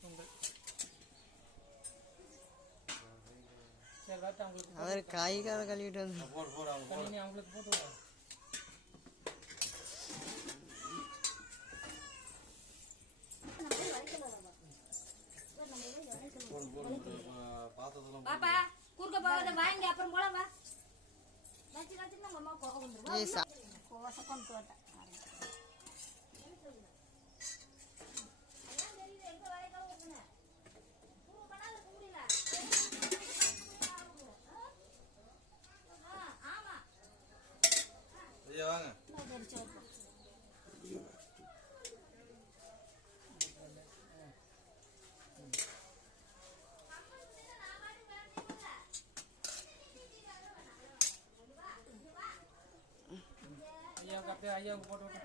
பொங்கல் சரி வார்த்தை அவங்களுக்கு அவர் காய்க்காத கழுவிட்டு வந்து வாங்க அப்புறம் போலாம் வா. கோசம் கொண்டு வரட்டேன். ஐயா வாங்க. ஐயா அப்படியே ஐயாவுக்கு போட்டு